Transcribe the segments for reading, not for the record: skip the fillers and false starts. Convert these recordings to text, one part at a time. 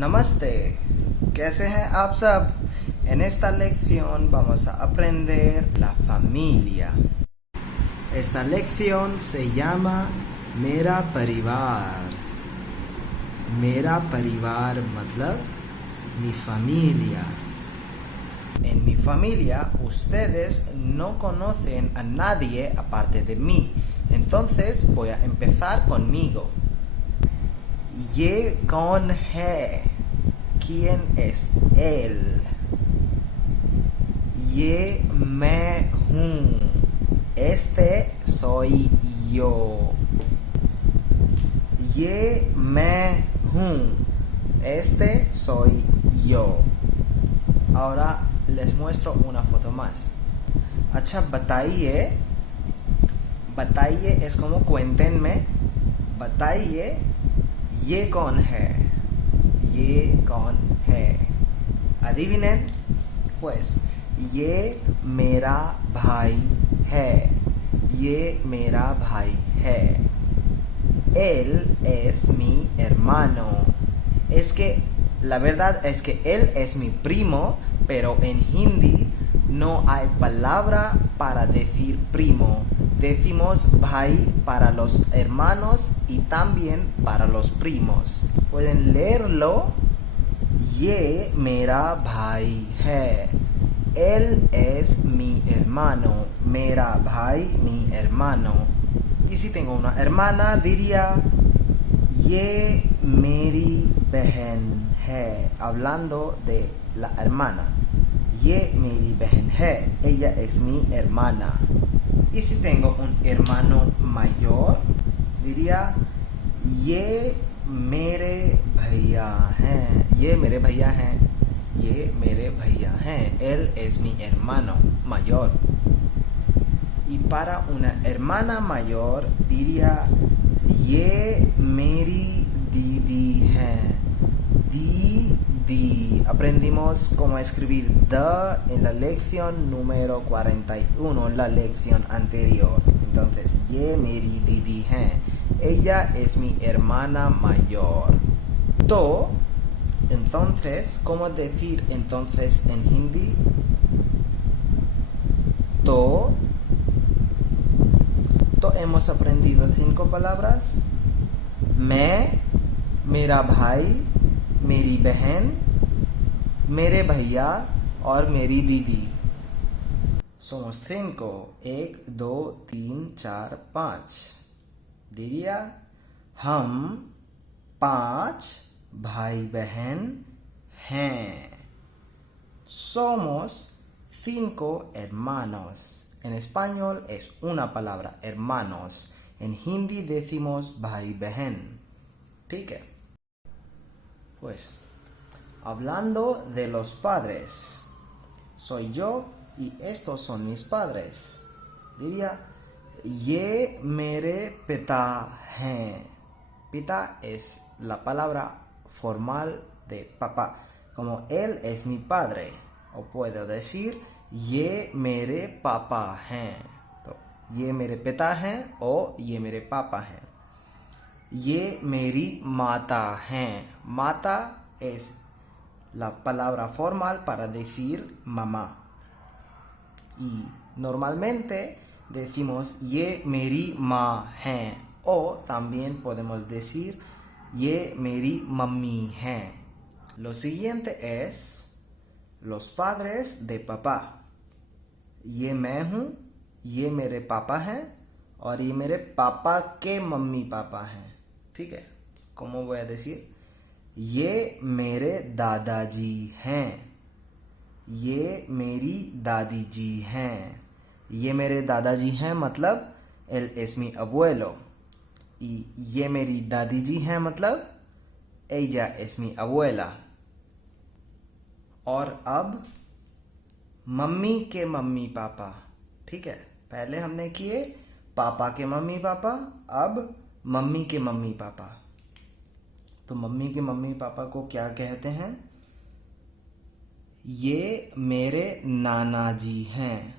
Namaste, ¿कैसे हैं आप सब? En esta lección vamos a aprender la familia. Esta lección se llama मेरा परिवार. मेरा परिवार मतलब mi familia. En mi familia ustedes no conocen a nadie aparte de mí. Entonces voy a empezar conmigo. ये कौन है? ¿Quién es él? ये मैं हूँ. Este soy yo. ये मैं हूँ. Este soy yo. Ahora les muestro una foto más. अच्छा बताइए. बताइए es como cuéntenme. बताइए ये कौन है. ये कौन है. Adivinen. Pues ये मेरा भाई है. ये मेरा भाई है. Él es mi hermano. Es que la verdad es que él es mi primo, pero en hindi no hay palabra para decir primo. Decimos bhai para los hermanos y también para los primos. Pueden leerlo. ये मेरा भाई है. Él es mi hermano. मेरा भाई mi hermano. Y si tengo una hermana diría ये मेरी बहन है. Hablando de la hermana. ये मेरी बहन है. Ella es mi hermana. Y si tengo un hermano mayor, diría ये मेरे भैया हैं. ये मेरे भैया हैं. ये मेरे भैया हैं. Él es mi hermano mayor. Y para una hermana mayor diría ये मेरी दीदी है. Didi. Aprendimos cómo escribir the en la lección número 41, la lección anterior. Entonces, ये मेरी दीदी है. Ella es mi hermana mayor. तो, entonces, ¿cómo decir entonces en hindi? तो hemos aprendido 5 palabras. मैं, मेरा भाई, मेरी बहन, मेरे भैया और मेरी दीदी. Somos 5. 1, 2, 3, 4, 5. Diría हम 5 भाई बहन हैं. Somos 5 hermanos. En español es una palabra, hermanos. En hindi decimos भाई बहन. ¿ठीक है? Pues, hablando de los padres, soy yo y estos son mis padres. Diría ये मेरे पिता हैं. Pita es la palabra formal de papá. Como él es mi padre. O puedo decir ये मेरे पापा हैं. तो ये मेरे पिता हैं o ये मेरे पापा हैं. ये मेरी माता हैं. Mata es la palabra formal para decir mamá. Y normalmente decimos ये मेरी माँ हैं. O también podemos decir ये मेरी मम्मी हैं. Lo siguiente es los padres de papá. ये मैं हूँ, ये मेरे पापा हैं और ये मेरे पापा के मम्मी पापा हैं. ठीक है? ¿Cómo voy a decir? ये मेरे दादाजी हैं. ये मेरी दादी जी हैं. ये मेरे दादाजी हैं मतलब él es mi abuelo. Y ये मेरी दादी जी हैं मतलब ella es mi abuela. और अब मम्मी के मम्मी पापा. ठीक है? पहले हमने किए पापा के मम्मी पापा. अब मम्मी के मम्मी पापा. तो मम्मी के मम्मी पापा को क्या कहते हैं? ये मेरे नाना जी हैं.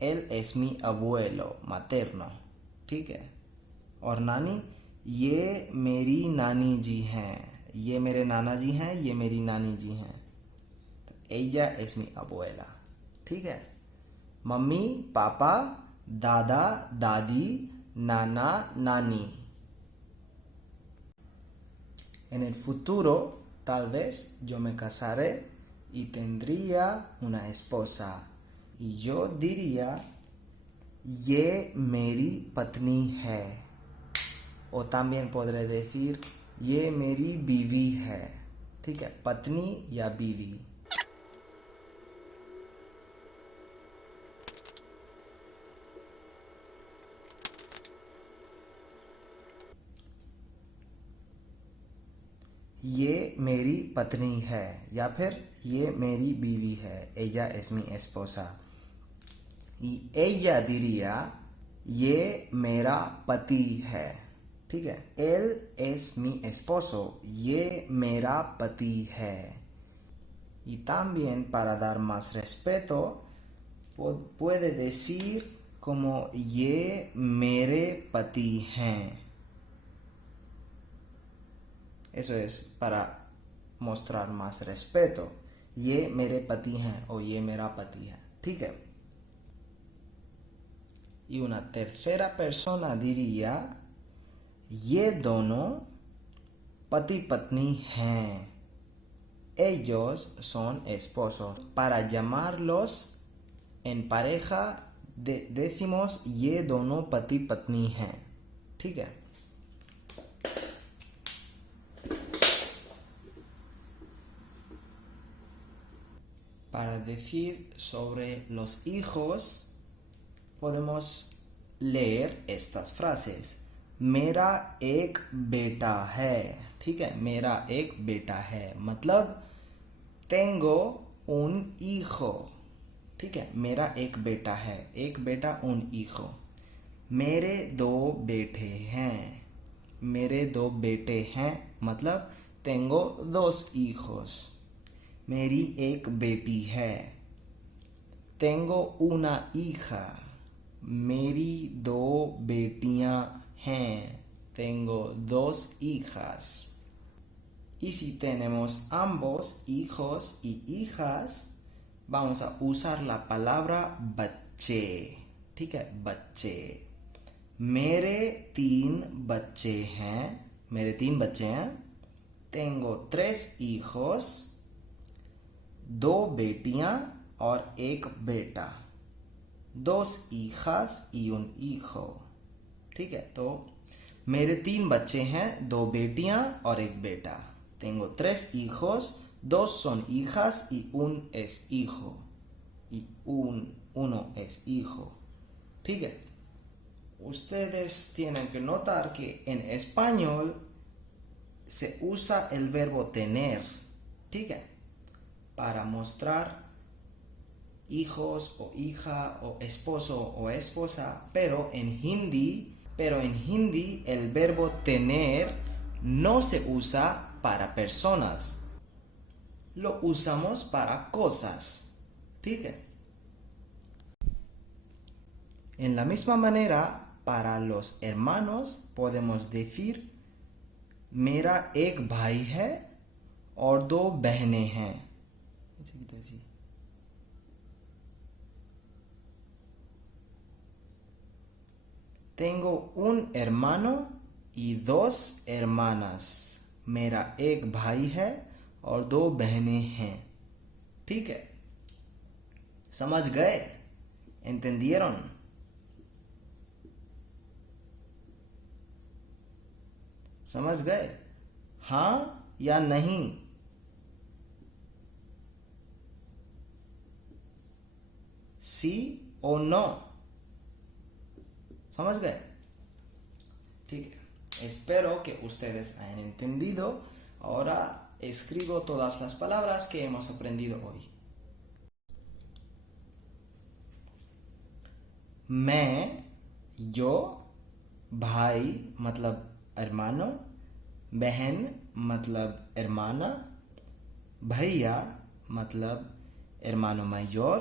Él es mi abuelo materno. ठीक है? और नानी ये मेरी नानी जी हैं. ये मेरे नाना जी हैं, ये मेरी नानी जी हैं। तो ella es mi abuela, ठीक है। मम्मी, पापा, दादा, दादी, नाना, नानी। En el futuro, tal vez yo me casaré y tendría una esposa. Y yo diría, ये मेरी पत्नी है। O también podré decir, ये मेरी बीवी है। ठीक है, पत्नी या बीवी। ये मेरी पत्नी है या फिर ये मेरी बीवी है। ella es mi esposa. Y ella diría, ये मेरा पति है। ठीक है, él es mi esposo. ये मेरा पति है। Y también para dar más respeto, puede decir como ये मेरे पति हैं। Eso es para mostrar más respeto. ये मेरे पति हैं o ये मेरा पति है। ठीक है। Y una tercera persona diría, ये दोनों पति पत्नी हैं। Ellos son esposos. Para llamarlos en pareja decimos ये दोनों पति पत्नी हैं। ठीक है। Para decir sobre los hijos, podemos leer estas frases. मेरा एक बेटा है। ठीक है, मेरा एक बेटा है मतलब tengo un hijo। ठीक है, मेरा एक बेटा है, एक बेटा un hijo। मेरे दो बेटे हैं। मेरे दो बेटे हैं मतलब tengo dos hijos। मेरी एक बेटी है। Tengo una hija। मेरी दो बेटियां हैं। Tengo dos hijas। Y si tenemos ambos hijos y hijas, vamos a usar la palabra बच्चे। ठीक है, बच्चे। मेरे तीन बच्चे हैं। मेरे तीन बच्चे हैं। Tengo tres hijos। दो बेटियां और एक बेटा। Dos hijas y un hijo। ठीक है, तो मेरे तीन बच्चे हैं, दो बेटियां और एक बेटा। Tengo tres hijos, dos son hijas y un es hijo। Y uno es hijo। ठीक है, ustedes tienen que notar que en español se usa el verbo tener। ठीक है, para mostrar hijos o hija o esposo o esposa, pero en Hindi el verbo tener no se usa para personas, lo usamos para cosas। ठीक है, en la misma manera para los hermanos podemos decir मेरा एक भाई है और दो बहनें हैं। Tengo un hermano y dos hermanas। मेरा एक भाई है और दो बहनें हैं। ठीक है, समझ गए? ¿Entendieron? समझ गए? हाँ या नहीं? Sí o no? समझ गए? ठीक है, espero que ustedes hayan entendido। Ahora escribo todas las palabras que hemos aprendido hoy। मैं, yo, भाई मतलब hermano, बहन मतलब hermana, भैया मतलब hermano mayor,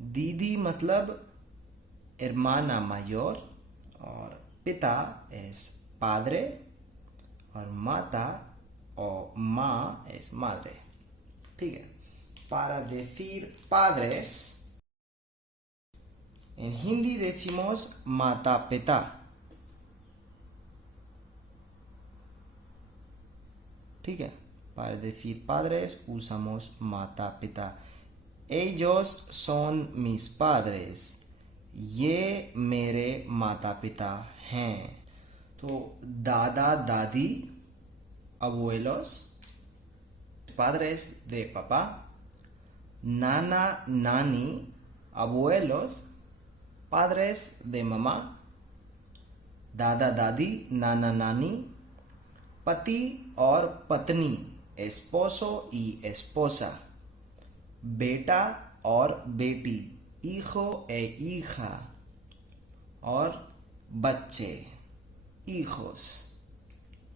दीदी मतलब hermana mayor, और पिता es padre, और माता o ma es madre. ठीक है. Para decir padres, en hindi decimos mata pita. ठीक है. Para decir padres usamos mata pita. Ellos son mis padres. ये मेरे माता पिता हैं. तो दादा दादी, abuelos, padres de papá. Nana nani, abuelos, padres de mamá. दादा दादी, नाना नानी, पति और पत्नी, esposo y esposa, बेटा और बेटी, hijo e hija, और बच्चे, hijos.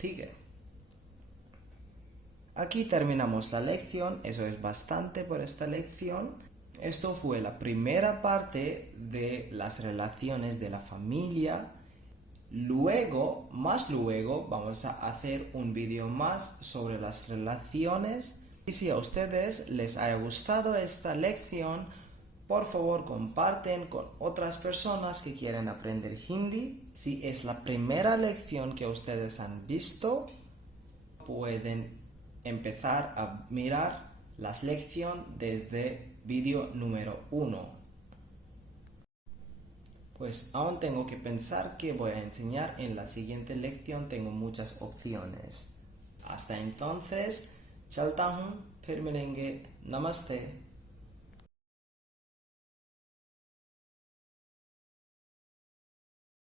ठीक है. Aquí terminamos la lección, eso es bastante por esta lección. Esto fue la primera parte de las relaciones de la familia. Luego, más luego, vamos a hacer un vídeo más sobre las relaciones. Y si a ustedes les haya gustado esta lección, por favor comparten con otras personas que quieren aprender hindi. Si es la primera lección que ustedes han visto, pueden empezar a mirar las lecciones desde vídeo número 1. Pues aún tengo que pensar qué voy a enseñar en la siguiente lección, tengo muchas opciones. Hasta entonces, chalta hun, phir milenge, namaste.